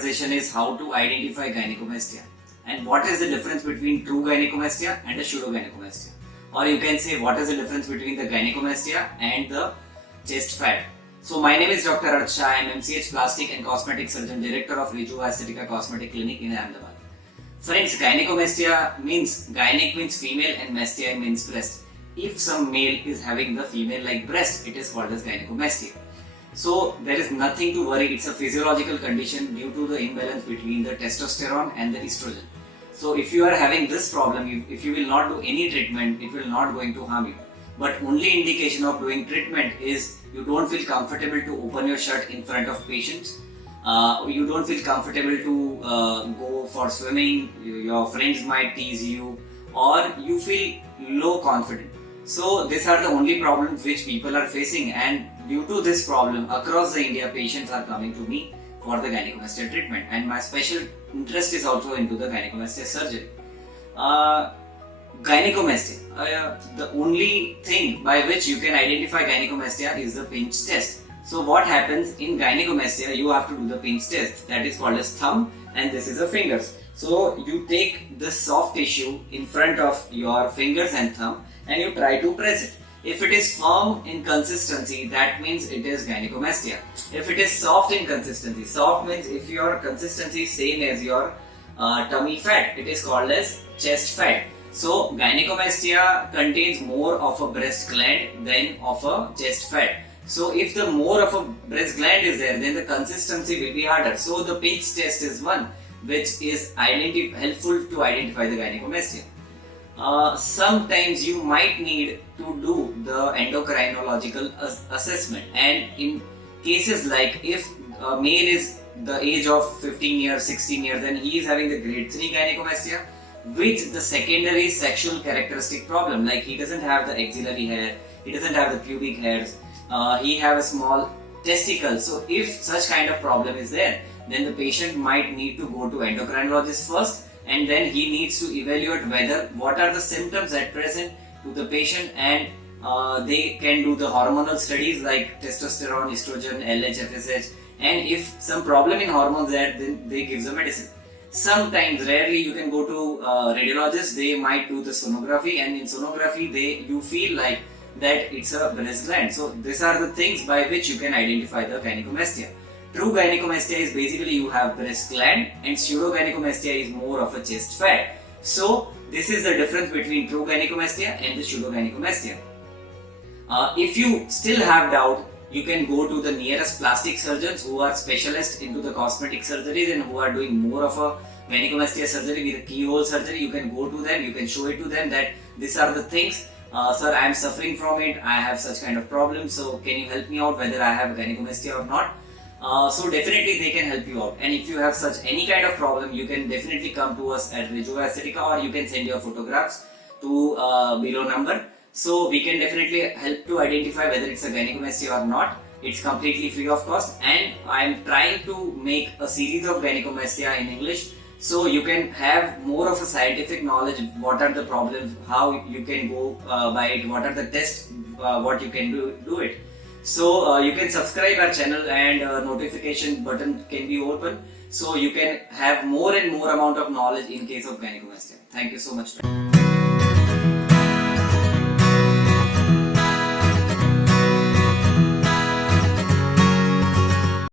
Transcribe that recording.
conversation is how to identify gynecomastia and what is the difference between true gynecomastia and a pseudogynecomastia. Or you can say what is the difference between the gynecomastia and the chest fat. So my name is Dr. Arch. I am MCH Plastic and Cosmetic Surgeon, Director of Rejuva Aesthetica Cosmetic Clinic in Ahmedabad. Friends, gynecomastia means, gynec means female and mastia means breast. If some male is having the female like breast, it is called as gynecomastia. So there is nothing to worry, it's a physiological condition due to the imbalance between the testosterone and the estrogen. So if you are having this problem, if you will not do any treatment, it will not going to harm you. But only indication of doing treatment is you don't feel comfortable to open your shirt in front of patients. You don't feel comfortable to go for swimming, your friends might tease you, or you feel low confident. So these are the only problems which people are facing, and due to this problem across the India, patients are coming to me for the gynecomastia treatment, and my special interest is also into the gynecomastia surgery. Gynecomastia, the only thing by which you can identify gynecomastia is the pinch test. So what happens in gynecomastia, you have to do the pinch test, that is called as thumb, and this is the fingers. So you take this soft tissue in front of your fingers and thumb and you try to press it. If it is firm in consistency, that means it is gynecomastia. If it is soft in consistency, soft means if your consistency is same as your tummy fat, it is called as chest fat. So gynecomastia contains more of a breast gland than of a chest fat. So if the more of a breast gland is there, then the consistency will be harder. So the pinch test is one which is helpful to identify the gynecomastia. Sometimes you might need to do the endocrinological assessment, and in cases like if a male is the age of 15 years, 16 years, then he is having the grade 3 gynecomastia with the secondary sexual characteristic problem, like he doesn't have the axillary hair, he doesn't have the pubic hairs, he have a small testicle. So if such kind of problem is there, then the patient might need to go to endocrinologist first, and then he needs to evaluate what are the symptoms at present to the patient, and they can do the hormonal studies like testosterone, estrogen, LH, FSH, and if some problem in hormones there, then they give the medicine. Sometimes, rarely, you can go to radiologist, they might do the sonography, and in sonography you feel like that it's a breast gland. So these are the things by which you can identify the gynecomastia. True gynecomastia is basically you have breast gland, and pseudogynecomastia is more of a chest fat. So this is the difference between true gynecomastia and the pseudogynecomastia. If you still have doubt, you can go to the nearest plastic surgeons who are specialists into the cosmetic surgeries and who are doing more of a gynecomastia surgery with a keyhole surgery. You can go to them, you can show it to them that these are the things. Sir, I am suffering from it, I have such kind of problems, so can you help me out whether I have gynecomastia or not? So definitely they can help you out, and if you have such any kind of problem, you can definitely come to us at Rejuva Aesthetica, or you can send your photographs to below number. So we can definitely help to identify whether it's a gynecomastia or not. It's completely free of cost, and I am trying to make a series of gynecomastia in English, so you can have more of a scientific knowledge, what are the problems, how you can go by it, what are the tests, what you can do it. So you can subscribe our channel, and notification button can be open, so you can have more and more amount of knowledge in case of gynecomastia. Thank you so much.